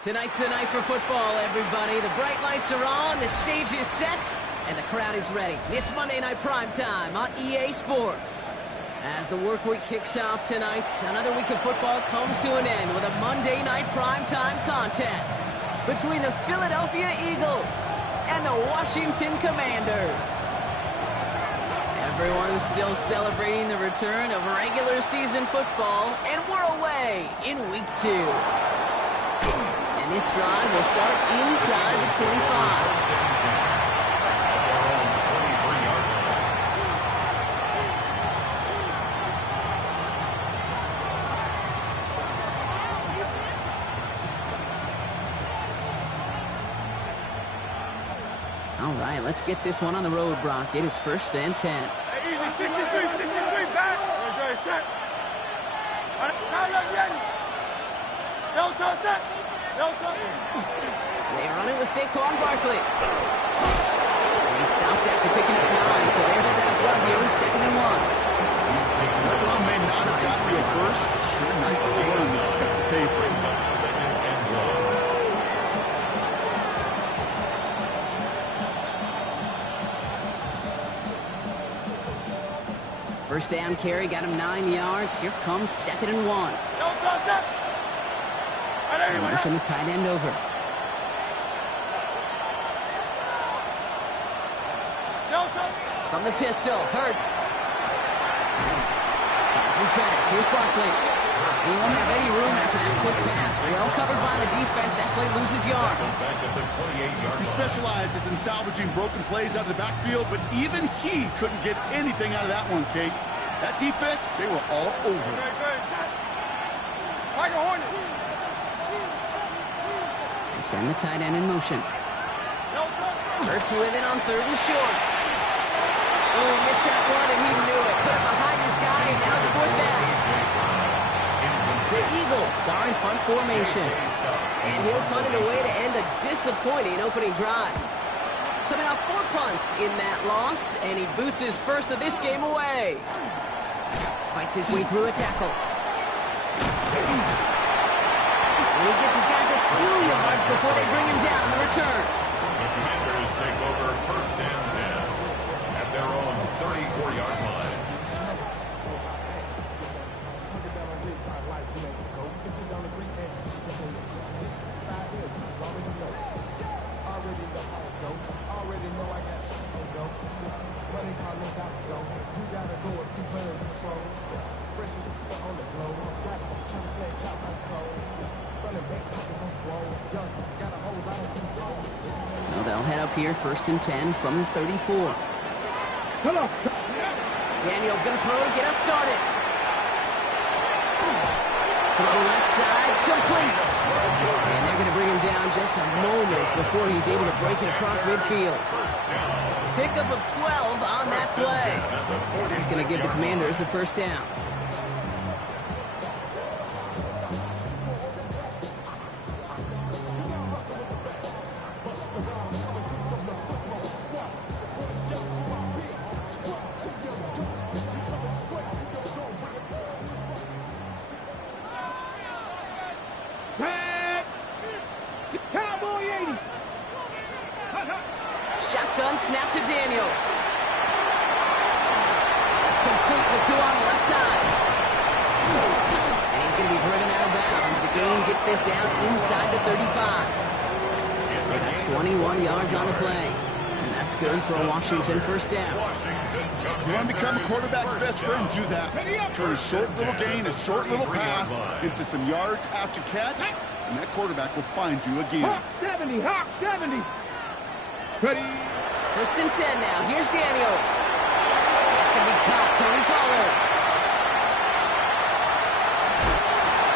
Tonight's the night for football, everybody. The bright lights are on, the stage is set, and the crowd is ready. It's Monday Night Primetime on EA Sports. As the work week kicks off tonight, another week of football comes to an end with a Monday Night Primetime contest between the Philadelphia Eagles and the Washington Commanders. Everyone's still celebrating the return of regular season football, and we're away in week 2. And this drive will start inside the 25. All right, let's get this one on the road, Brock. It is 1st and 10. Hey, easy, 63, back. Good, set. They run it with Saquon Barkley. He stopped after picking up 9, so they're set up well here with 2nd and 1. That run may not have gotten you at first, but sure nice little run to set the table. First down carry, got him 9 yards. Here comes 2nd and 1. Motion the tight end over. From the pistol, Hurts. That's his back. Here's Barkley. He won't have any room after that quick pass. Well covered by the defense. That play loses yards. He specializes in salvaging broken plays out of the backfield, but even he couldn't get anything out of that one, Kate. That defense, they were all over it. They send the tight end in motion. Hurts with it on 3rd and short. Oh, missed that one, and he knew it. Put it behind his guy, and now it's 4th down. The Eagles are in punt formation. And he'll punt it away to end a disappointing opening drive. Coming out 4 punts in that loss, and he boots his first of this game away. Fights his way through a tackle. And he gets his guys a few yards before they bring him down on the return. The Commanders take over 1st and 10 at their own 34-yard line. So they'll head up here 1st and 10 from the 34. Daniel's going to throw to get us started. Throw left side, complete. And they're going to bring him down just a moment before he's able to break it across midfield. Pickup of 12 on that play. And that's going to give the Commanders a 1st down. Shotgun snap to Daniels. That's complete. The coup on the left side. And he's going to be driven out of bounds. The gain gets this down inside the 35. They got 21 yards on the play. And that's good for a Washington 1st down. You want to become a quarterback's best friend, do that. Turn a short little gain, a short little pass into some yards after catch, and that quarterback will find you again. Hawk 70, Hawk 70. Ready. 1st and 10 now. Here's Daniels. That's going to be caught. Tony Pollard.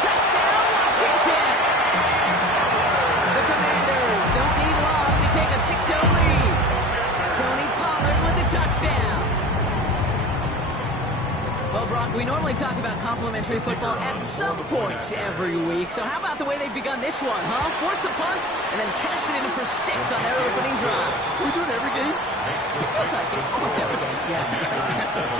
Touchdown, Washington. The Commanders don't need long to take a 6-0 lead. Tony Pollard with the touchdown. Well, Brock, we normally talk about complimentary football at some point every week. So how about the way they've begun this one, huh? Force the punts and then catch it in for 6 on their opening drive. Can we do it every game? It feels like it. Almost every game. Yeah.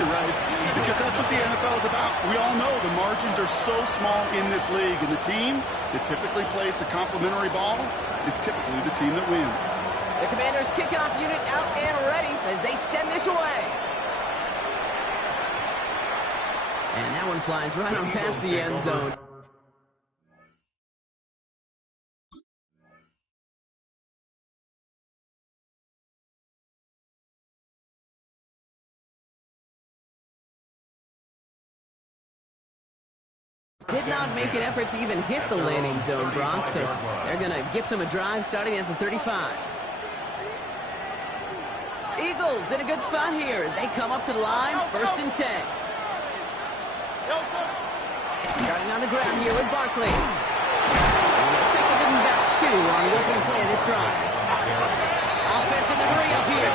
You're right. Because because that's what the NFL is about. We all know the margins are so small in this league, and the team that typically plays the complimentary ball is typically the team that wins. The Commanders' kickoff unit out and ready as they send this away. And that one flies right on past the end zone. Did not make an effort to even hit the landing zone, Brock, so they're going to gift him a drive starting at the 35. Eagles in a good spot here as they come up to the line, 1st and 10. Starting on the ground here with Barkley. Looks like they didn't about 2 on the opening play of this drive. Offense in the hurry-up here.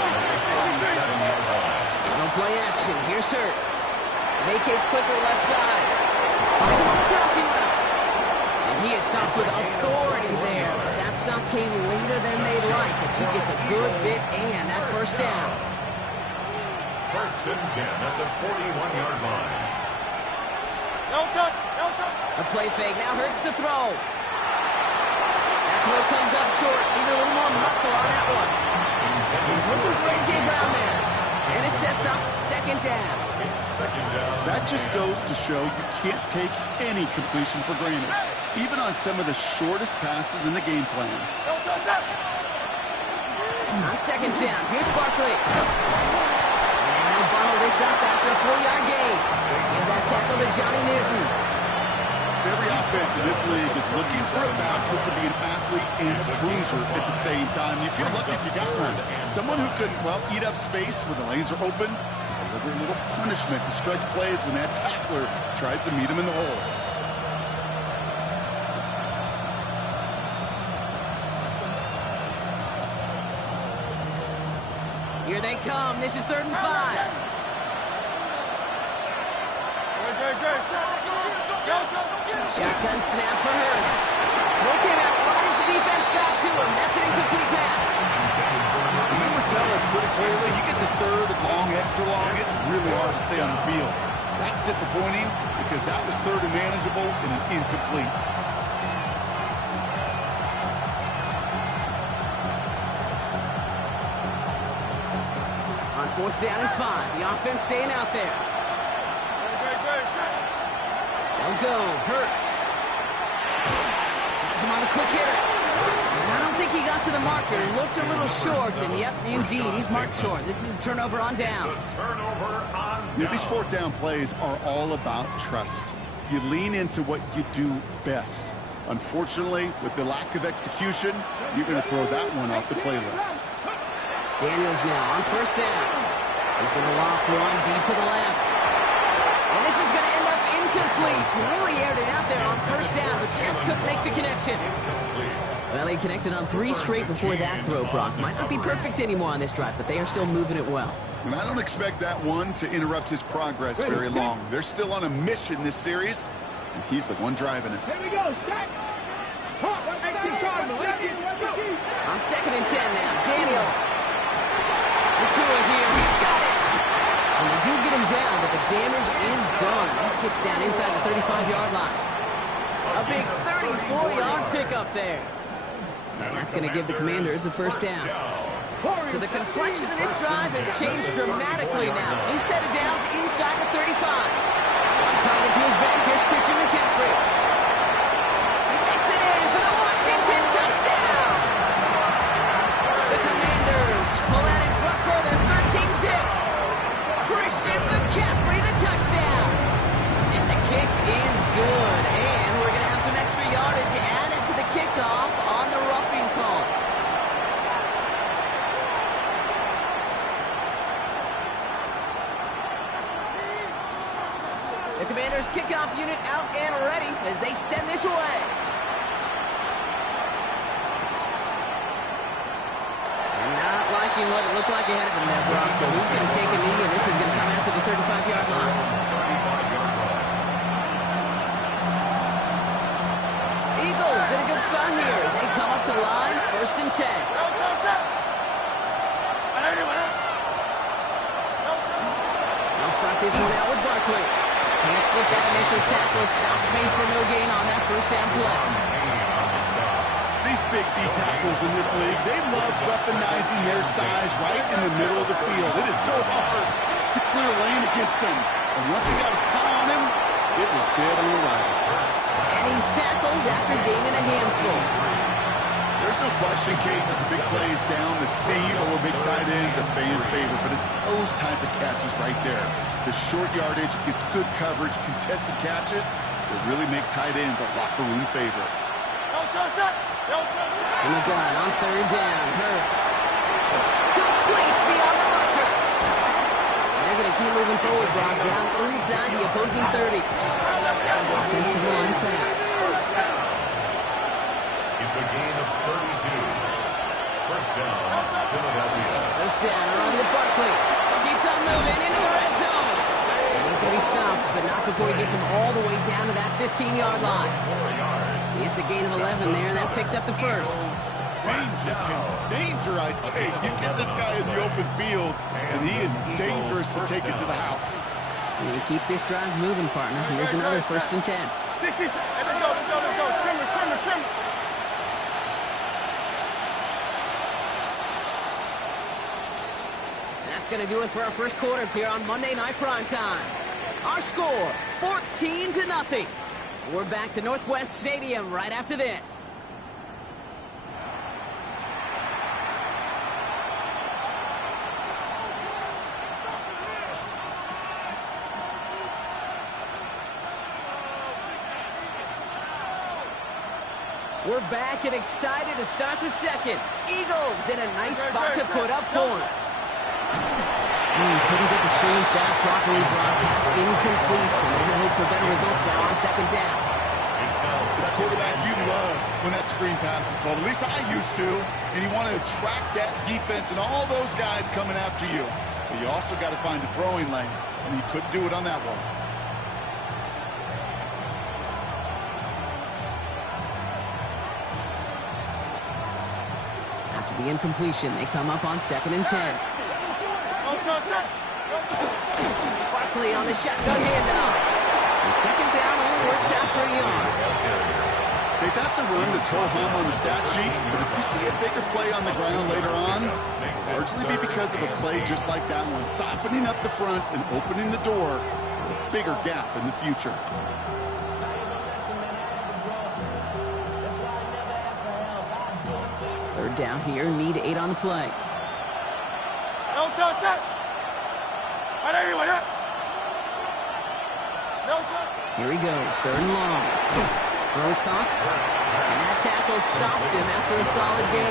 No play action. Here's Hurts. Vacates quickly left side. Finds him on the crossing route. And he is stopped with authority there, but that stop came later than they'd like as he gets a good bit and that 1st down. 1st and 10 at the 41-yard line. A play fake, now Hurts to throw. That throw comes up short. Need a little more muscle on that one. He's looking for A.J. Brown there. And it sets up 2nd down. That just goes to show you can't take any completion for granted, even on some of the shortest passes in the game plan. On 2nd down, here's Barkley. And they'll bundle this up after a 4-yard gain. Give that tackle to Johnny Newton. Every offense in this league is looking for a back who could be an athlete and a bruiser at the same time. You feel lucky if you got one. Someone who could, well, eat up space when the lanes are open, deliver a little punishment to stretch plays when that tackler tries to meet him in the hole. Here they come. This is 3rd and 5. Shotgun snap for Hurts. Throw came out right as the defense got to him. That's an incomplete pass. The numbers tell us pretty clearly, you get to 3rd and long, extra long, it's really hard to stay on the field. That's disappointing because that was 3rd and manageable and an incomplete. On 4th down and 5, the offense staying out there. They'll go. Hurts. Has him on the quick hitter. And I don't think he got to the marker. He looked a little short, and yep, indeed, he's marked short. This is a turnover on downs. These 4th down plays are all about trust. You lean into what you do best. Unfortunately, with the lack of execution, you're going to throw that one off the playlist. Daniels now on 1st down. He's going to loft one deep to the left. And this is going to end up incomplete. He really aired it out there on 1st down, but just couldn't make the connection. Well, he connected on 3 straight before that throw, Brock. Might not be perfect anymore on this drive, but they are still moving it well. And I don't expect that one to interrupt his progress very long. They're still on a mission this series, and he's the one driving it. Here we go, check. On 2nd and 10 now, Daniels. Nakua here, he's got it. And they do get him down, but the damage is done. This gets down inside the 35-yard line. A big 34-yard pickup there. And that's going to give the Commanders a 1st down. So the complexion of this drive has changed dramatically now. New set of downs inside the 35. On target to his back, here's Christian McCaffrey. He makes it in for the Washington touchdown. The Commanders pull out in front for their 13-zip. Christian McCaffrey, the touchdown. And the kick is good. And we're going to have some extra yardage added to the kickoff on the roughing call. The Commanders' kickoff unit out and ready as they send this away. And not liking what it looked like ahead of him there, Brock. So he's going to take a knee, and this is going to come out to the 35-yard line. Eagles in a good spot here as they come up to the line, 1st and 10. Now start this one out with Barkley. Can't slip that initial tackle. Stops made for no gain on that first down play. These big D tackles in this league, they love weaponizing their size right in the middle of the field. It is so hard to clear lane against them. And once he got his paw on him, it was dead on arrival. And he's tackled after gaining a handful. There's no question, Kate, that the big plays down the seam over big tight ends a fan favorite, but it's those type of catches right there. The short yardage, gets good coverage, contested catches that really make tight ends a locker room favorite. And the gun on third down. Hurts. Complete beyond the marker. And they're going to keep moving forward, Brock, down inside the opposing 30. Offensive line fast. It's a gain of 32. First down, Philadelphia. First down around with Barkley. Keeps on moving into the red zone. And he's going to be stopped, but not before he gets him all the way down to that 15-yard line. It's a gain of 11 there. That picks up the first. Danger, I say. You get this guy in the open field, and he is dangerous to take it to the house. And keep this drive moving, partner. Here's another 1st and 10. Let's go. Trim it. And that's going to do it for our first quarter here on Monday Night Primetime. Our score, 14-0. We're back to Northwest Stadium right after this. We're back and excited to start the second. Eagles in a nice spot to put up points. Couldn't get the screen set properly. Broadcast incomplete. And they're going to hope for better results now on second down. It's a quarterback you love when that screen pass is called. At least I used to. And you want to attract that defense and all those guys coming after you. But you also got to find a throwing lane. And he couldn't do it on that one. After the incompletion, they come up on 2nd and 10. Barkley on the shotgun handoff. And second down only works out for a yard. Okay, that's a run that's ho-hum on the stat sheet, but if you see a bigger play on the ground later on, it'll largely be because of a play just like that one, softening up the front and opening the door for a bigger gap in the future. Third down here, need 8 on the play. Here he goes, 3rd and long. Throws caught, and that tackle stops him after a solid gain.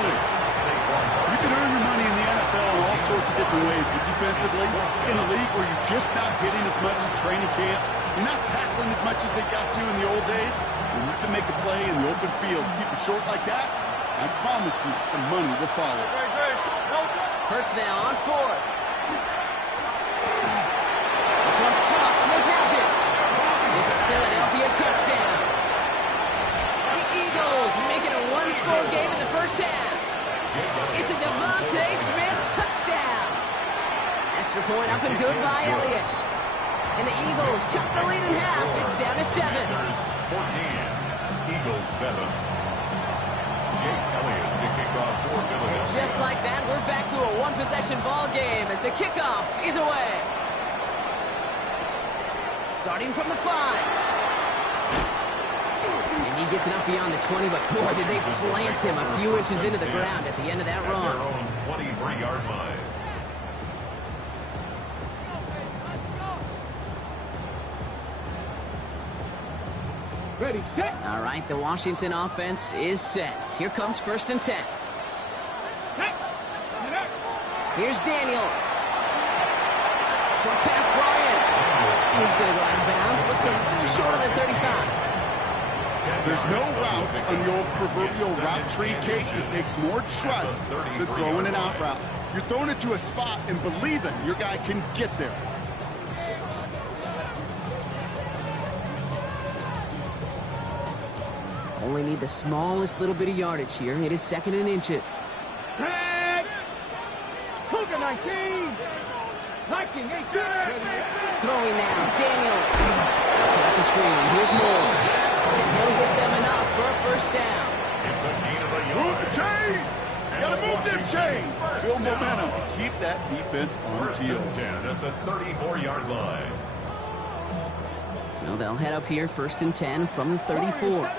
You can earn your money in the NFL in all sorts of different ways, but defensively, in a league where you're just not hitting as much in training camp, you're not tackling as much as they got to in the old days, when you can make a play in the open field, keep it short like that, I promise you some money will follow. Hurts now on 4th. This one's caught. Smith has it. It's a Philadelphia touchdown. The Eagles make it a one-score game in the first half. It's a Devontae Smith touchdown. Extra point up and good by Elliott. And the Eagles chuck the lead in half. It's down to 7. 14, Eagles 7. Elliott to kick off for Philadelphia. Just like that, we're back to a one-possession ball game as the kickoff is away. Starting from the 5. And he gets it up beyond the 20, but boy, did they plant him a few inches into the ground at the end of that run. Their own 23-yard line. Ready, set. All right, the Washington offense is set. Here comes 1st and 10. Here's Daniels. Short pass, Bryant. He's going to go out of bounds. Looks a little short of the 35. There's no routes on the old proverbial route tree, Kate. It takes more trust than throwing an out route. You're throwing it to a spot and believing your guy can get there. Only need the smallest little bit of yardage here. It is 2nd and inches. Cougar 19. Throwing now, Daniels. Set up the screen. Here's Moore. And he'll get them enough for a first down. It's a gain of a Move yard. the chain! Gotta move them chains! Build momentum. Keep that defense on its First and heels. 10 at the 34-yard line. So they'll head up here, first and 10 from the 34.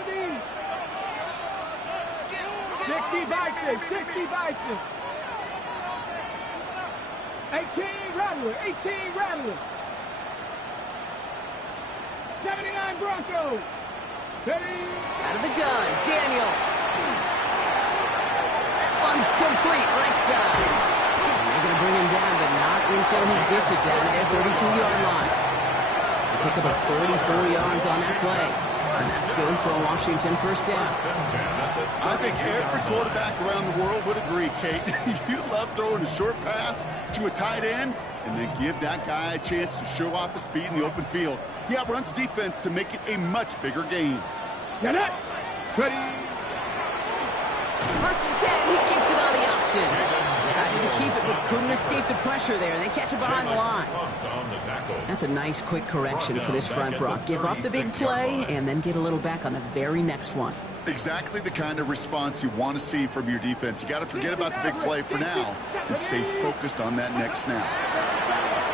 60 Bison, 60 Bison. 18 Rattler, 18 Rattler. 79 Broncos. Out of the gun, Daniels. That one's complete, right side. And they're going to bring him down, but not until he gets it down to their 32-yard line. They pick up a 34 yards on that play. And that's good for a Washington first down. I think every quarterback around the world would agree, Kate. You love throwing a short pass to a tight end and then give that guy a chance to show off his speed in the open field. He outruns defense to make it a much bigger gain. Get it. Ready. First and 10, he keeps it on the option. Decided to keep it, but couldn't escape the pressure there. They catch it behind the line. That's a nice, quick correction for this front, Brock. Give up the big play and then get a little back on the very next one. Exactly the kind of response you want to see from your defense. You got to forget about the big play for now and stay focused on that next snap.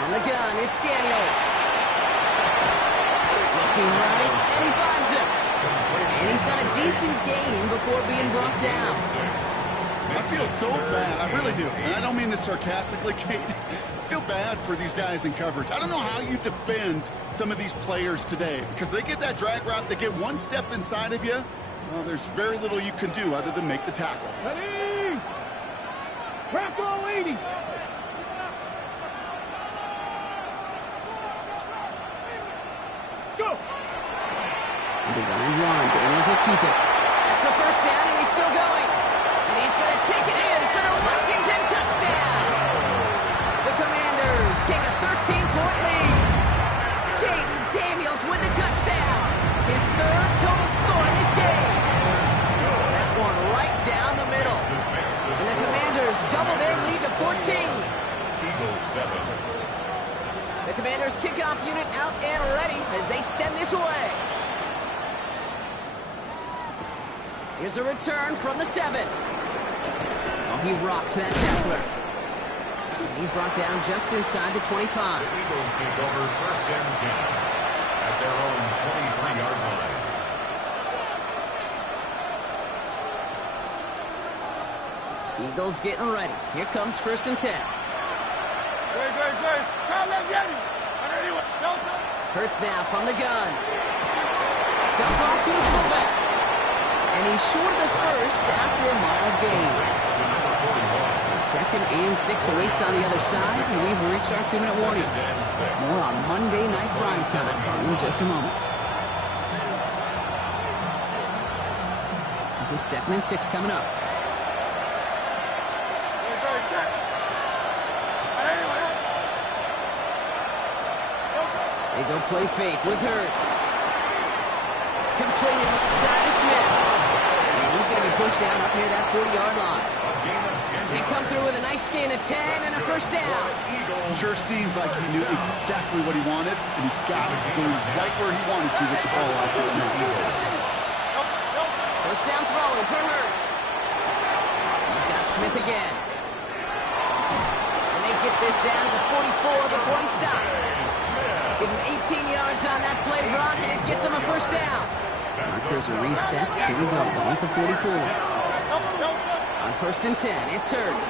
On the gun, it's Daniels. Looking right, and he finds him. And he's got a decent gain before being brought down. I feel so bad. I really do. And I don't mean this sarcastically, Kate. I feel bad for these guys in coverage. I don't know how you defend some of these players today because they get that drag route, they get one step inside of you. Well, there's very little you can do other than make the tackle. Ready. Bronco 80. Go. Design one. Daniels will keep it. That's the first down, and he's still going. And he's going to take it in for the Washington touchdown. The Commanders take a 13-point lead. Jaden Daniels with the touchdown. His third total score in this game. That one right down the middle. And the Commanders double their lead to 14. Eagles 7. The Commanders kickoff unit out and ready as they send this away. Here's a return from the 7. Oh, he rocks that tackler. And he's brought down just inside the 25. The Eagles take over first and 10 at their own 23-yard line. Eagles getting ready. Here comes first and 10. Hurts now from the gun. Dump off to his fullback. And he's short of the first after a mild gain. So second and 6 awaits on the other side, and we've reached our 2-minute warning. More on Monday Night Prime Time in just a moment. This is second and 6 coming up. They go play fake with Hurts. Completed left side to Smith. And he's going to be pushed down up near that 40-yard line. They come through with a nice gain of 10 and a first down. Sure seems like he knew exactly what he wanted, and he got it going right where he wanted to with the ball out the snap. First down throwing for Hurts. He's got Smith again. And they get this down to the 44 before he stopped. Give him 18 yards on that play, Brock, and it gets him a first down. Markers are reset. Here we go. Going with the 44. On first and 10, it's Hurts.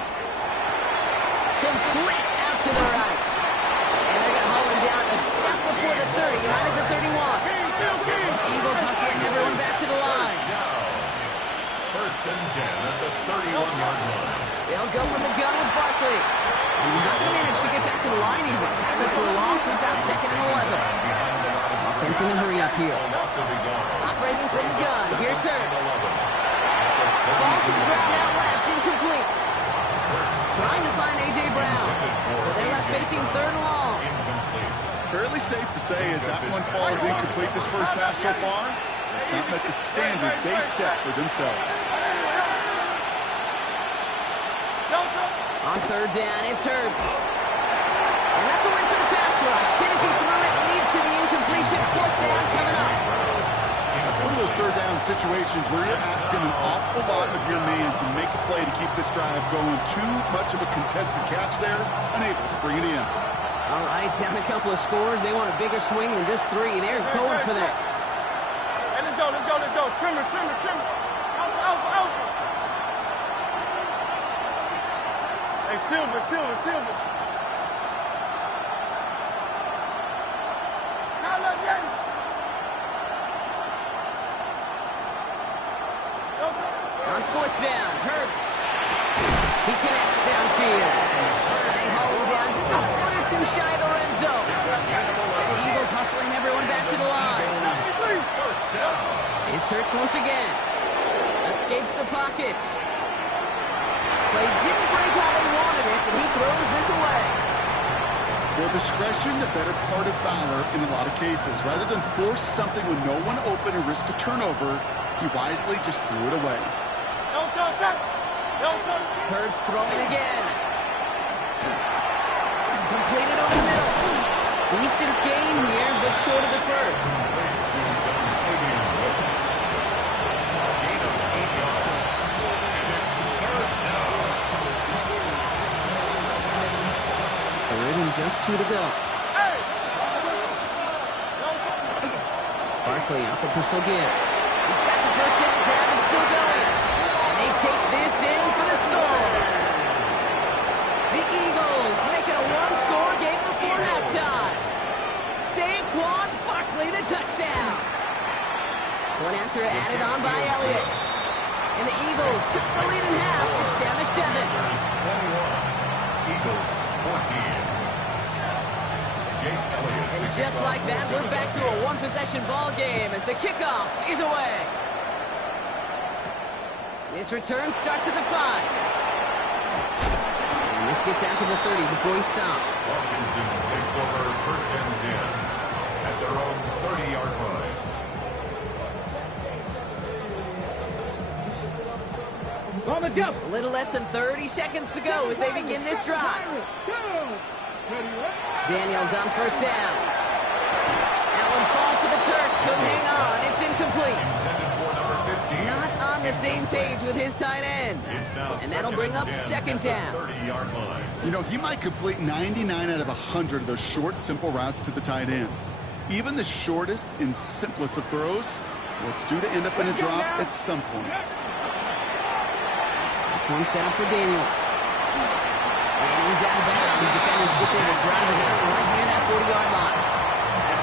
Complete out to the right. And they're going to haul him down a step before the 30, right at the 31. Eagles hustling everyone back to the line. First and 10 at the 31-yard line. They'll go from the gun with Barkley. And he's not going to manage to get back to the line even. Tackled for a loss. We've got second and 11. Offense in a hurry up here. Operating from the gun. Here's Hurts. Falls to the ground out left. Incomplete. Trying to find A.J. Brown. So they're left facing third and long. Fairly safe to say as that one falls incomplete this first half so far. It's not met the standard they set for themselves. On third down, it's Hurts. And that's situations where you're asking an awful lot of your man to make a play to keep this drive going. Too much of a contested catch there, unable to bring it in. All right, down a couple of scores. They want a bigger swing than just 3. They're going for this. Hey, let's go, let's go, let's go. Trimmer, trimmer, trimmer. Out. Hey, Silver. On 4th down, Hurts. He connects downfield. They haul him down just a foot or 2 shy of the red zone. The Eagles hustling everyone back to the line. It's Hurts once again. Escapes the pocket. Play didn't break how they wanted it, and he throws this away. Well, discretion, the better part of valor in a lot of cases. Rather than force something with no one open and risk a turnover, he wisely just threw it away. Hurts throwing again. Completed over the middle. Decent gain here, but short of the first. Third and just 2 to go. Barkley off the pistol gear. He's got the first down grab and still going. And they take this in for the score. The Eagles make it a 1-score game before halftime. Saquon Barkley the touchdown. One after added on by Elliott. And the Eagles took the lead in half. It's down to 7. Eagles 14. And just like that, we're back to a 1-possession ball game as the kickoff is away. This return starts at the 5. And this gets out to the 30 before he stopped. Washington takes over 1st and 10 at their own 30-yard line. A little less than 30 seconds to go as they begin this drive. Daniels on 1st down. That one falls to the turf. Couldn't hang on. It's incomplete. Not on the same page with his tight end. And that'll bring up 2nd down. You know, he might complete 99 out of 100 of those short, simple routes to the tight ends. Even the shortest and simplest of throws, well, it's due to end up in a drop at some point. This one set up for Daniels. And he's out of bounds. Defenders get there to drive him out right near that 40-yard line.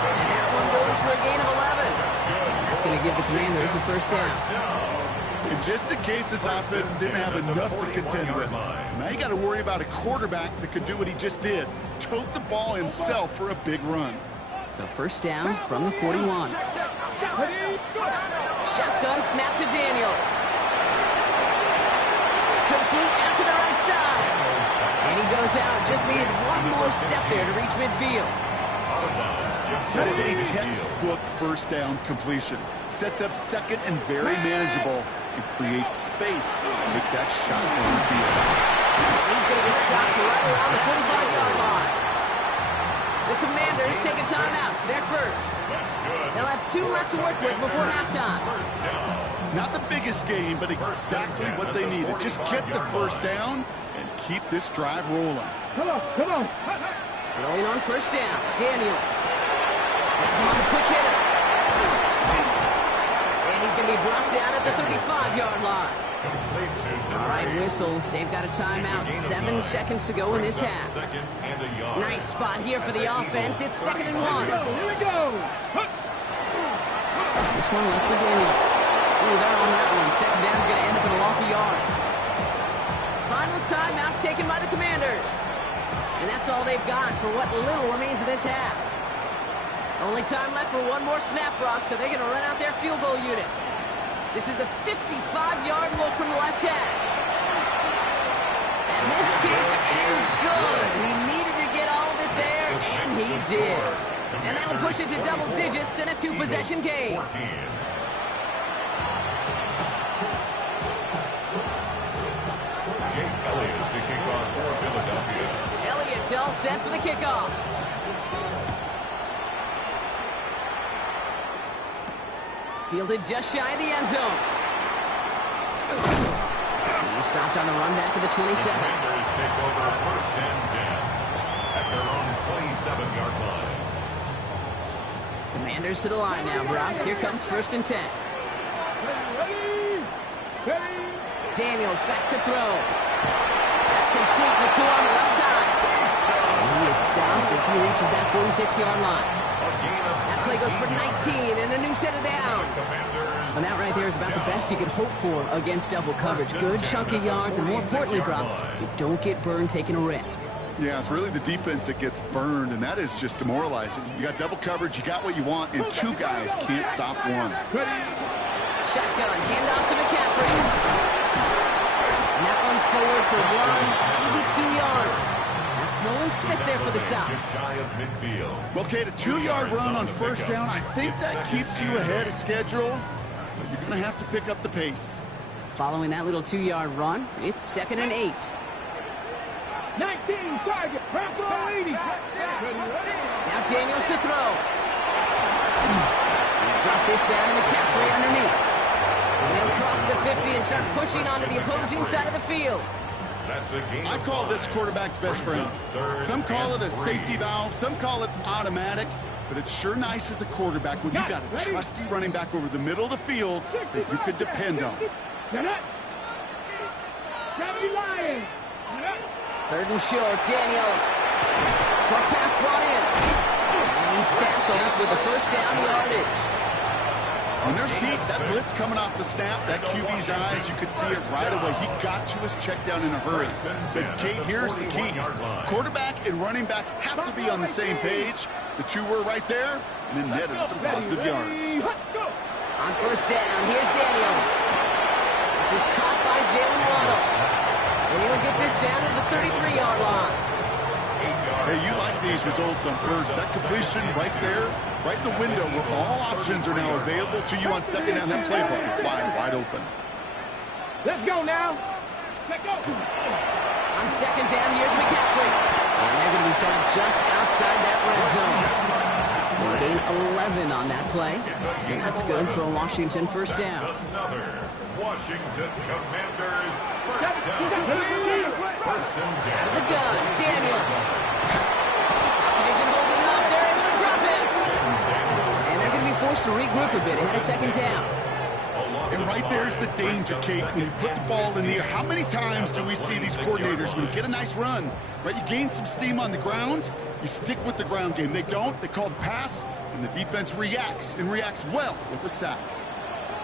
And that one goes for a gain of 11. And that's going to give the Commanders a 1st down. And just in case this offense didn't have enough to contend with, now you got to worry about a quarterback that could do what he just did. Tote the ball himself for a big run. So 1st down from the 41. Shotgun snap to Daniels. Complete out to the right side. And he goes out. Just needed one more step there to reach midfield. That is a textbook 1st down completion. Sets up 2nd and very manageable and creates space to make that shot on the field. He's going to get stopped right around the 45-yard line. The Commanders take a timeout. They're first. They'll have 2 left to work with before halftime. Not the biggest gain, but exactly what they needed. Just get the 1st down and keep this drive rolling. Come on. Throwing on 1st down, Daniels. Gets him on the quick hitter. And he's going to be brought down at the 35-yard line. All right, whistles. They've got a timeout. 7 seconds to go in this half. Nice spot here for the offense. It's 2nd and 1. Here we go. This one left for Daniels. Ooh, they're on that one. 2nd down is going to end up in a loss of yards. Final timeout taken by the Commanders. And that's all they've got for what little remains of this half. Only time left for one more snap, Brock, so they're going to run out their field goal unit. This is a 55-yard look from the left half. And this kick is good. He needed to get all of it there, and he did. And that'll push it to double digits in a 2-possession game. Elliott to kick off for Philadelphia. Elliott's all set for the kickoff. Fielded just shy of the end zone. He stopped on the run back of the 27. Commanders take over first and 10 at their own 27-yard line. Commanders to the line now, Brock. Here comes first and 10. Daniels back to throw. That's complete. McCool on the left side. And he is stopped as he reaches that 46-yard line. That play goes for 19 and a new set of downs. And that right there is about the best you could hope for against double coverage. Good chunk of yards, and more importantly, Brock, you don't get burned taking a risk. Yeah, it's really the defense that gets burned, and that is just demoralizing. You got double coverage, you got what you want, and two guys can't stop one. Shotgun, handoff to McCaffrey. And that one's forward for 1, maybe 2 yards. That's Nolan Smith there for the stop. Just shy of midfield. Well, Kate, a 2-yard run on first down, I think that keeps you ahead of schedule. But you're going to have to pick up the pace. Following that little 2-yard run, it's 2nd and 8. 19 target. Now Daniels to throw. Drop this down to McCaffrey underneath. And he'll cross the 50 and start pushing onto the opposing side of the field. I call this quarterback's best friend. Some call it a safety valve, some call it automatic, but it's sure nice as a quarterback when you got a trusty running back over the middle of the field that you could depend on. 3rd and short, Daniels. Short pass brought in. And he's tackled with the first down yardage. When there's heat, that blitz coming off the snap, that QB's eyes, you could see it right away. He got to his check down in a hurry. But, Kate, here's the key. Quarterback and running back have to be on the same page. The two were right there, and then netted some positive yards. On first down, here's Daniels. This is caught by Jalen Waddle. And he'll get this down to the 33-yard line. Hey, you like these results on first. That completion right there, right in the window where all options are now available to you on second down. That playbook wide open. Let's go now. Let's go. On second down, here's McCaffrey. And they're going to be set up just outside that red zone. We'll gain 11 on that play. And that's good for a Washington first down. Another Washington Commanders first down. First and 10. Out of the gun, Daniels. Isn't holding up. They're able to drop him. And they're going to be forced to regroup a bit ahead of second down. And right there's the danger, Kate, when you put the ball in the air. How many times do we see these coordinators, when you get a nice run, right, you gain some steam on the ground, you stick with the ground game. They don't. They call the pass, and the defense reacts, and reacts well with the sack.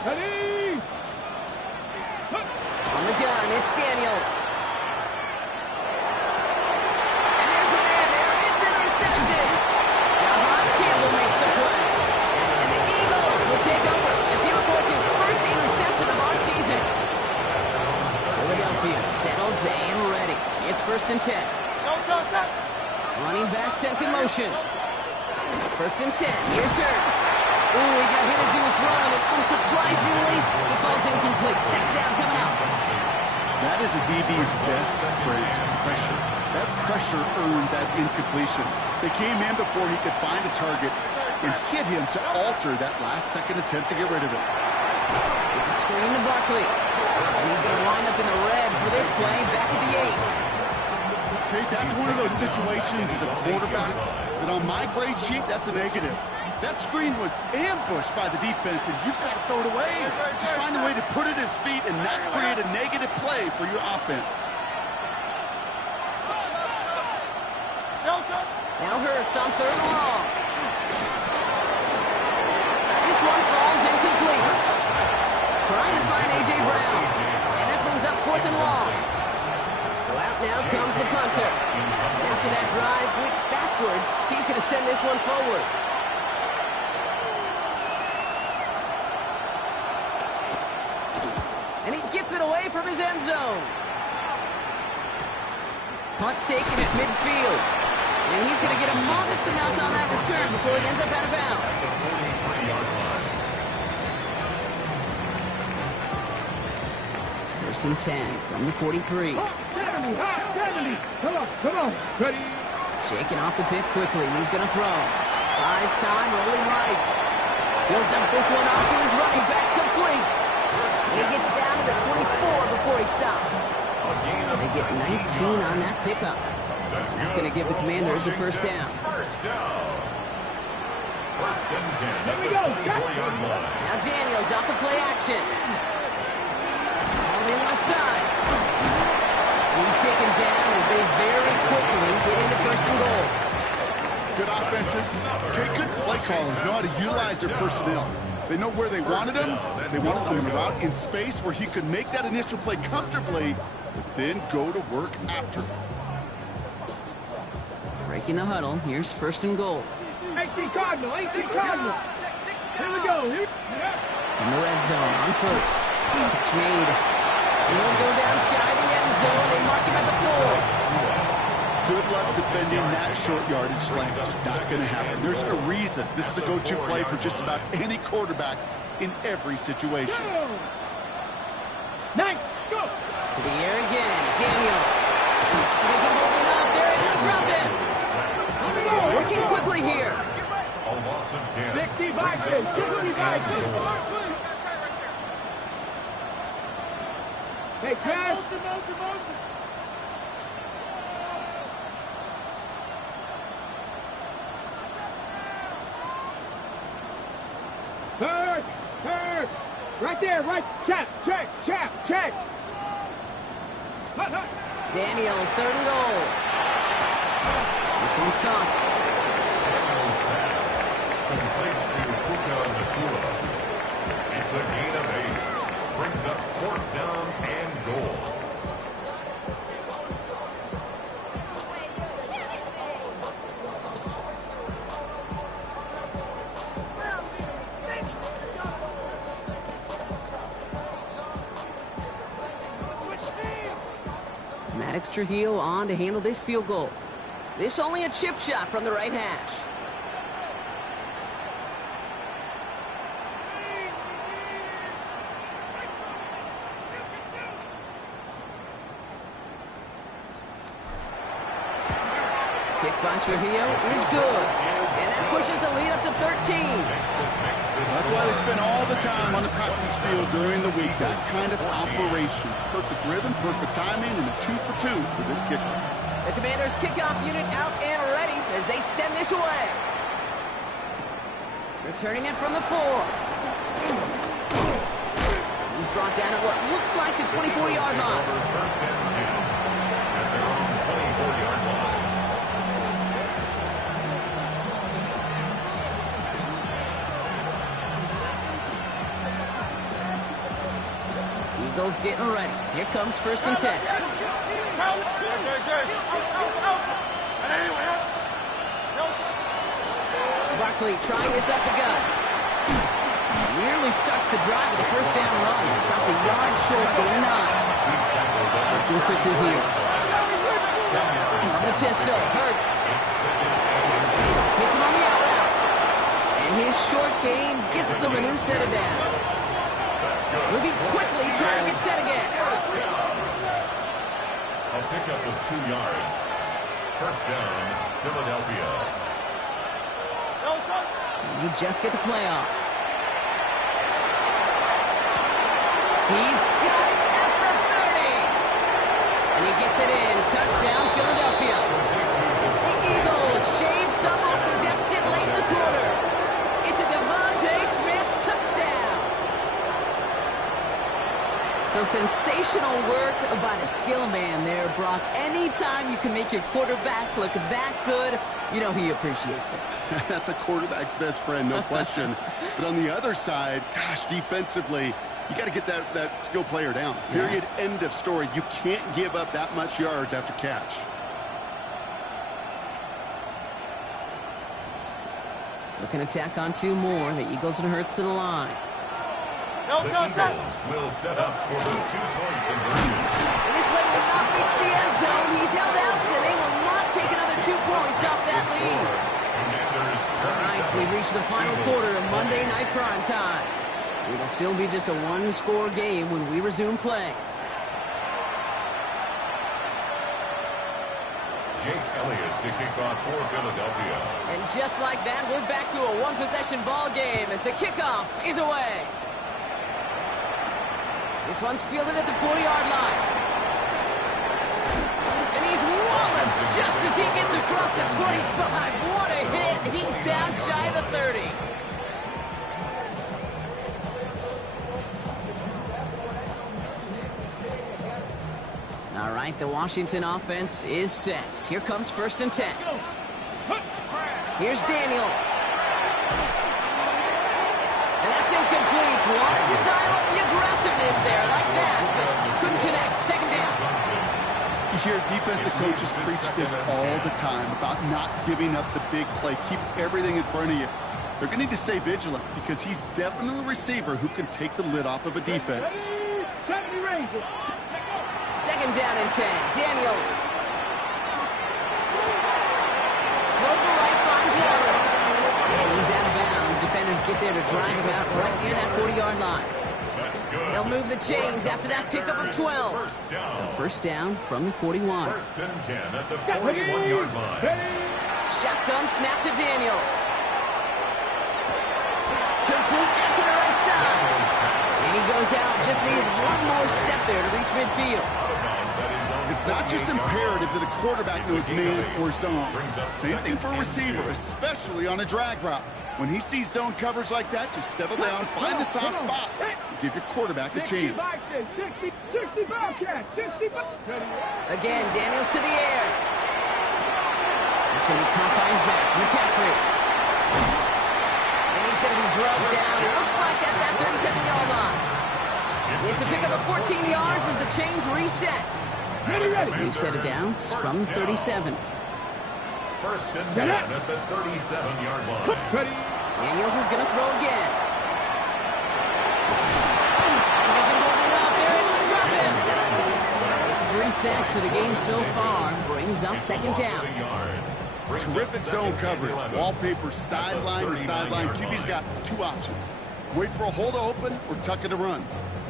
Ready? On the gun, it's Daniels. And there's a man there. It's intercepted. Now Campbell makes the play. And the Eagles will take over as he records his first interception of our season. Philadelphia settled and ready. It's first and 10. Running back sent in motion. First and 10. Here's Hurts. Ooh, he got hit as he was throwing, and unsurprisingly, he falls incomplete. Second down coming out. That is a DB's best phrase, pressure. That pressure earned that incompletion. They came in before he could find a target and hit him to alter that last-second attempt to get rid of it. It's a screen to Barkley. And he's going to wind up in the red for this play, back at the 8. Okay, that's one of those situations as a quarterback that on my grade sheet, that's a negative. That screen was ambushed by the defense, and you've got to throw it away. Just find a way to put it at his feet and not create a negative play for your offense. Now Hurts on 3rd and long. This one falls incomplete. Trying to find A.J. Brown. And that brings up 4th and long. So out now comes the punter. And after that drive went backwards, he's going to send this one forward. And he gets it away from his end zone. Punt taken at midfield. And he's going to get a modest amount on that return before it ends up out of bounds. First and 10 from the 43. Come on. Ready? Shaking off the pick quickly. He's going to throw. Buys time, rolling right. He'll dump this one off to his running back, complete. And he gets down to the 24 before he stops. They get 19 on that pickup. That's going to give the Commanders a first down. First and 10 at the 24-yard line. Now Daniels off the play action. On the left side. He's taken down as they very quickly get into first and goal. Good offenses. Okay, good play callers know how to utilize their personnel. They know where they wanted him. They wanted him on the route in space where he could make that initial play comfortably, but then go to work after. Breaking the huddle. Here's first and goal. 18 Cardinal. Here we go. In the red zone on first. Catch made. He'll go down shy of the end zone. They mark him at the 4. Good luck defending that short yardage slant. Just not going to happen. There's a reason this is a go-to play for just about any quarterback in every situation. Nice. Go. To the air again. Daniels. He isn't holding up. They're able to drop him. Working quickly here. A loss of 10. 60 Vikings. 60 Vikings. Hey, Chris. Hurt. Right there, right. Check. Daniels, third and goal. This one's caught. Daniels pass. Complete to Puka Nakua. It's a gain of 8. Brings up 4th down and goal. Maddox Trujillo on to handle this field goal. This only a chip shot from the right hash. Kick by Trujillo is good. And that pushes the lead up to 13. That's why they spend all the time on the practice field during the week. That kind of operation. Perfect rhythm, perfect timing, and a 2 for 2 for this kicker. The Commanders' kickoff unit out and ready as they send this away. Returning it from the 4. He's brought down at what looks like the 24-yard line. First and 10 at their own 24-yard line. Eagles getting ready. Here comes first and 10. Barkley trying this up the gut. Nearly starts the drive with a first down run. Stopped a yard short, gain 9. Working quickly here. On the pistol, Hurts. Hits him on the out route. And his short gain gets them a new set of downs. Moving quickly, trying to get set again. A pickup of 2 yards. First down, Philadelphia. And you just get the playoff. He's got it at the 30. And he gets it in. Touchdown, Philadelphia. The Eagles shave some off the deficit late in the quarter. It's a Devontae Smith touchdown. So sensational work by the skill man there, Brock. Anytime you can make your quarterback look that good, you know he appreciates it. That's a quarterback's best friend, no question. But on the other side, gosh, defensively, you got to get that skill player down. Period. Yeah. End of story. You can't give up that much yards after catch. Looking to tack on 2 more. The Eagles and Hurts to the line. The Eagles will set up for the 2-point conversion. And this play will not reach the end zone. He's held out, and they will not take another 2 points off that lead. All right, we reach the final quarter of Monday Night Prime Time. It'll still be just a 1-score game when we resume play. Jake Elliott to kick off for Philadelphia. And just like that, we're back to a one-possession ball game as the kickoff is away. This one's fielded at the 40-yard line. And he's walloped just as he gets across the 25. What a hit. He's down shy of the 30. All right, the Washington offense is set. Here comes 1st and 10. Here's Daniels. And that's incomplete. Wanted to dial up the aggressiveness there like that, but couldn't connect. 2nd down. You hear defensive coaches preach this all the time about not giving up the big play. Keep everything in front of you. They're going to need to stay vigilant because he's definitely a receiver who can take the lid off of a defense. 2nd down and 10. Daniels. Throw to right, finds Waller. And he's out of bounds. Defenders get there to drive him out right near that 40-yard line. They'll move the chains after that pickup of 12. So 1st down from the 41. 1st and 10 at the 41-yard line. Shotgun snap to Daniels. Complete out to the right side. And he goes out. Just needed one more step there to reach midfield. It's not just imperative that a quarterback knows man or zone. Same thing for a receiver, especially on a drag route. When he sees zone coverage like that, just settle down, find the soft spot, and give your quarterback a chance. Again, Daniels to the air. That's when he combines back. McCaffrey. And he's going to be drugged down. It looks like at that 37-yard line. It's a pickup of 14 yards as the chains reset. New set of downs from the 37. 1st and 10 at the 37-yard line. Daniels is going to throw again. He doesn't hold it up. They're able to drop him. It's 3 sacks for the game so far. Brings up 2nd down. Terrific zone coverage. Wallpaper sideline to sideline. QB's got 2 options. Wait for a hole to open or tuck it to run.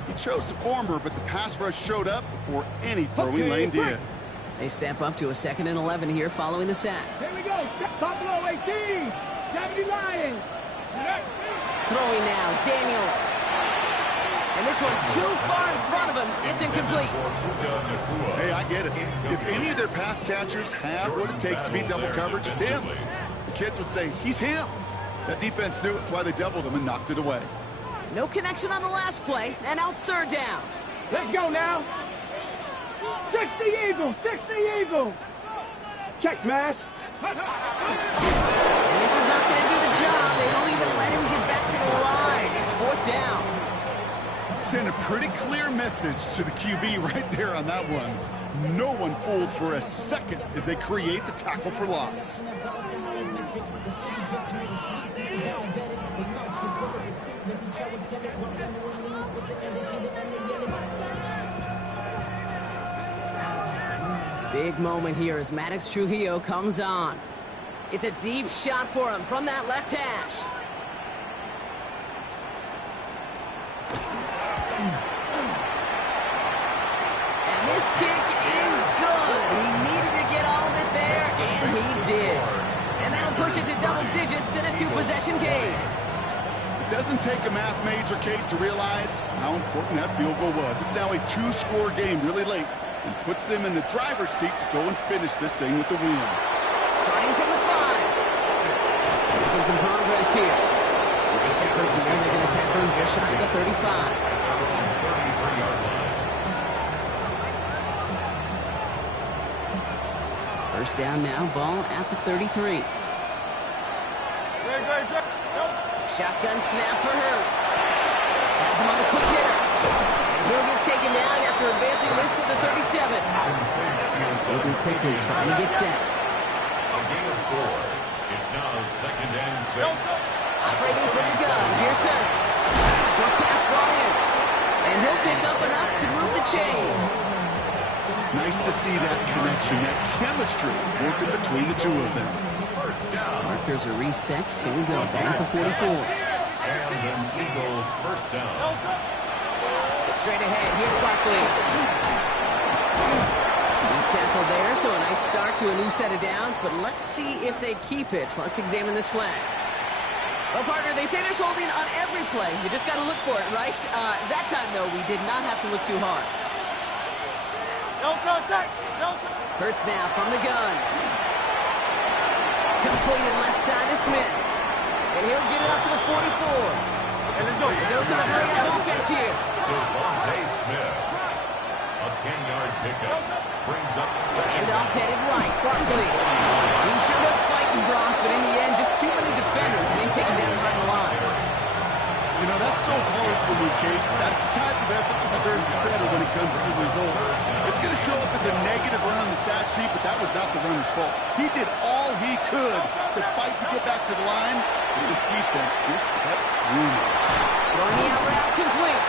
He chose the former, but the pass rush showed up before any throwing lane did. They step up to a 2nd and 11 here following the sack. Here we go. Top below 18. 70 Lions. Throwing now, Daniels. And this one too far in front of him. It's incomplete. Hey, I get it. If any of their pass catchers have what it takes to beat double coverage, it's him. The kids would say, he's him. That defense knew it. That's why they doubled him and knocked it away. No connection on the last play, and now it's 3rd down. Let's go now. 60 Eagles. 60 Eagles. Check smash. And this is not going to do the job. They don't even let him get back to the line. It's 4th down. Send a pretty clear message to the QB right there on that one. No one fooled for a second as they create the tackle for loss. Big moment here as Maddox Trujillo comes on. It's a deep shot for him from that left hash. And this kick is good. He needed to get all of it there, and he did. And that'll push it to double digits in a 2-possession game. It doesn't take a math major, Kate, to realize how important that field goal was. It's now a 2-score game really late and puts them in the driver's seat to go and finish this thing with the win. Starting from the 5. Making some progress here. Nice effort here. They're going to tackle him just shy of the 35. First down now, ball at the 33. Shotgun snap for Hurts. Has him on the quick hitter. He'll get taken down after advancing this to the 37. Moving quickly, trying to get set. A gain of 4. It's now 2nd and 6. Operating from the gun. Here's Hurts. Short pass ball in. And he'll pick up enough to move the chains. Nice to see that connection, that chemistry working between the two of them. Markers are reset. Here we go. Ball at the 44. And an Eagle 1st down. Straight ahead. Here's Barkley. He Nice tackle there, so a nice start to a new set of downs, but let's see if they keep it. So let's examine this flag. Well, partner, they say there's holding on every play. You just got to look for it, right? That time, though, we did not have to look too hard. Hurts now from the gun. Completed left side to Smith. And he'll get it up to the 44. Dose of the hurry-up offense here. Devontae Smith. A 10-yard pickup. Brings up second. And off headed right. Barkley. He sure was fighting Brock, but in the end, just too many defenders. They take him down behind the line. You know, that's so hard for me, Kate. That's the type of effort that deserves better when it comes to results. It's going to show up as a negative run on the stat sheet, but that was not the runner's fault. He did all he could to fight to get back to the line, and this defense just kept swinging. Throwing the out route complete.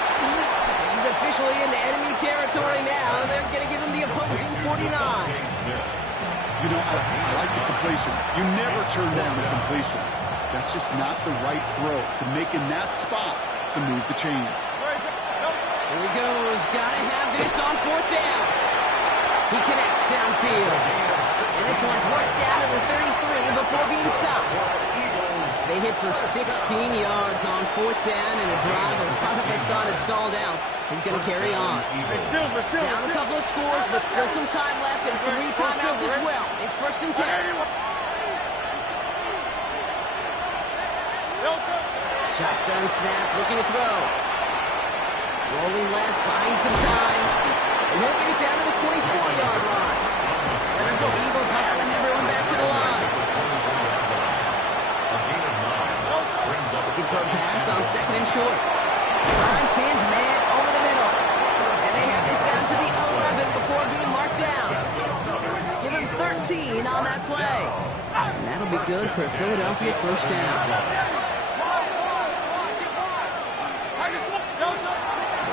He's officially into enemy territory now, and they're going to give him the opposing 49. You know, I like the completion. You never turn down a completion. That's just not the right throw to make in that spot to move the chains. Here he goes. Got to have this on fourth down. He connects downfield. And this one's worked down to the 33 before being stopped. They hit for 16 yards on fourth down, and a drive that Costas thought had stalled out is going to carry on. Down a couple of scores, but still some time left, and 3 timeouts as well. It's 1st and 10. Shotgun snap, looking to throw. Rolling left, buying some time. And he'll get it down to the 24-yard line. Eagles hustling everyone back to the line. Looking for a pass on 2nd and short. Runs his man over the middle. And they have this down to the 11 before being marked down. Give him 13 on that play. And that'll be good for a Philadelphia 1st down.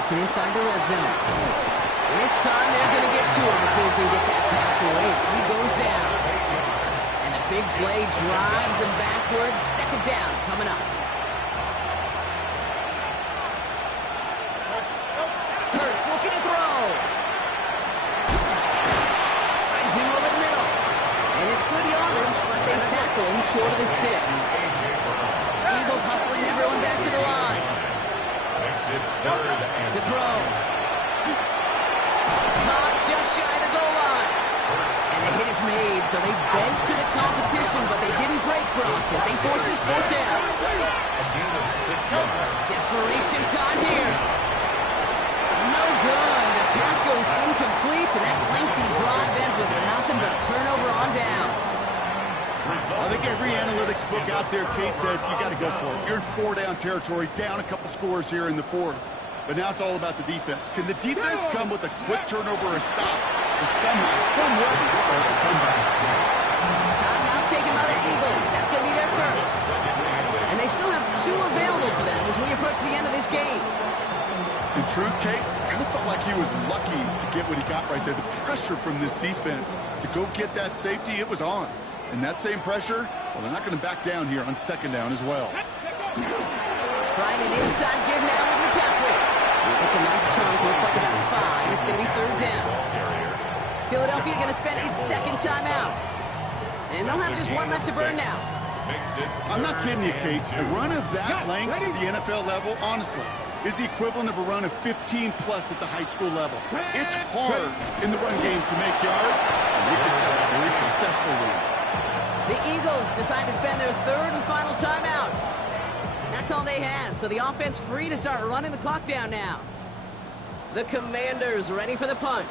Looking inside the red zone. And this time they're going to get to him before he can get that pass away. So he goes down. And a big play drives them backwards. 2nd down coming up. Hurts looking to throw. Finds him over the middle. And it's good yardage, but they tackle him short of the sticks. Eagles hustling everyone back to the line. To throw. Caught just shy of the goal line. And the hit is made, so they bent to the competition, but they didn't break Brock as they force this 4th down. Desperation time here. No good. The pass goes incomplete, and that lengthy drive ends with nothing but a turnover on downs. I think every analytics book out there, Kate, said you got to go for it. You're in 4-down territory, down a couple scores here in the 4th. But now it's all about the defense. Can the defense come with a quick turnover or a stop to somehow, some way, start a comeback? Timeout taken by the Eagles. That's going to be their first. And they still have 2 available for them as we approach the end of this game. In truth, Kate, I kind of felt like he was lucky to get what he got right there. The pressure from this defense to go get that safety, it was on. And that same pressure, well, they're not going to back down here on 2nd down as well. Trying an inside give now with McCaffrey. It's a nice chunk. Looks like about 5. It's going to be 3rd down. Philadelphia going to spend its 2nd timeout. And they'll have just 1 left to burn now. I'm not kidding you, Kate. A run of that length at the NFL level, honestly, is the equivalent of a run of 15-plus at the high school level. It's hard in the run game to make yards, and they just got a very successful one. The Eagles decide to spend their 3rd and final timeout. That's all they had, so the offense free to start running the clock down now. The Commanders ready for the punt.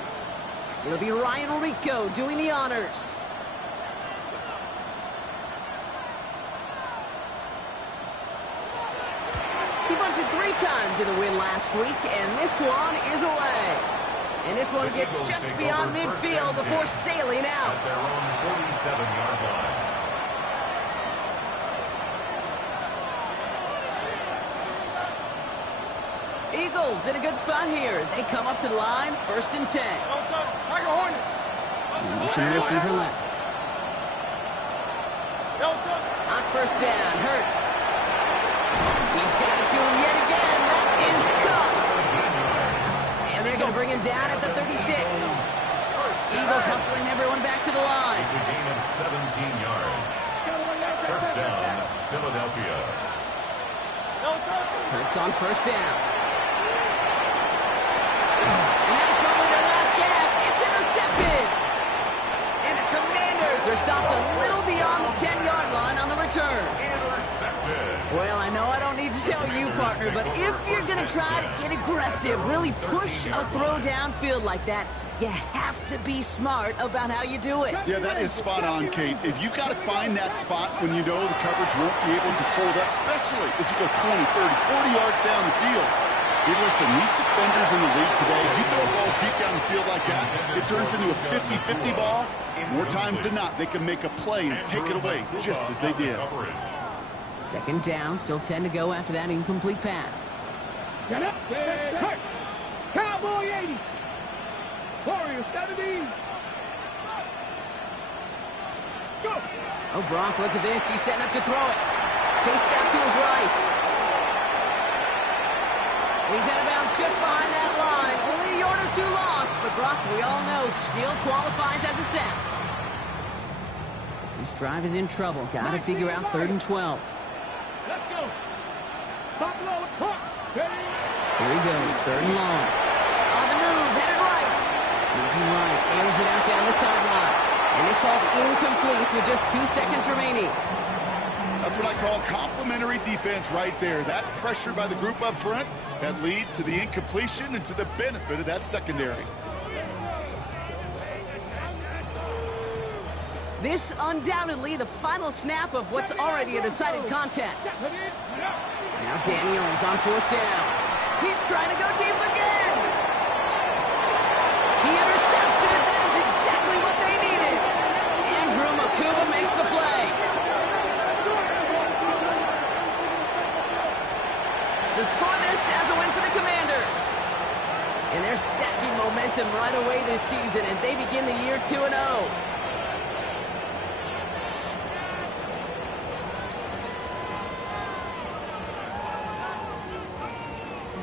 It'll be Ryan Rico doing the honors. He punted 3 times in the win last week, and this one is away. And this one gets just beyond midfield before sailing out. At their own 47-yard line. Eagles in a good spot here as they come up to the line. 1st and 10. Motion receiver left. On 1st down, Hurts. He's got it to him yet again. That is caught. And they're going to bring him down at the 36. Eagles hustling everyone back to the line. It's a gain of 17 yards. First down, Philadelphia. Hurts on first down. And that was probably their last gasp. It's intercepted. And the Commanders are stopped a little beyond the 10-yard line on the return. Intercepted. Well, I know I don't need to tell you, partner, but if you're going to try to get aggressive, really push a throw downfield like that, you have to be smart about how you do it. Yeah, that is spot on, Kate. If you've got to find that spot when you know the coverage won't be able to hold up, especially as you go 20, 30, 40 yards down the field. Hey, listen, these defenders in the league today, if you throw a ball deep down the field like that, it turns into a 50-50 ball. More times than not, they can make a play and take it away, just as they did. Second down, still 10 to go after that incomplete pass. Get up. Cowboy 80. Warriors 70. Go. Oh, Brock, look at this. He's setting up to throw it. Chased out to his right. He's out of bounds just behind that line. Only a yard or two lost, but Brock, we all know, still qualifies as a sack. This drive is in trouble. Got to figure out 3rd and 12. Let's go. Top low, hook. Ready. Here he goes, 3rd and long. On the move, headed right. Moving right, airs it out down the sideline. And this falls incomplete with just 2 seconds remaining. That's what I call complimentary defense right there. That pressure by the group up front, that leads to the incompletion and to the benefit of that secondary. This undoubtedly the final snap of what's already a decided contest. Now Daniel is on 4th down. He's trying to go deep again. He intercepts it. That is exactly what they needed. Andrew Makuba makes the play. To score this as a win for the Commanders. And they're stacking momentum right away this season as they begin the year 2-0.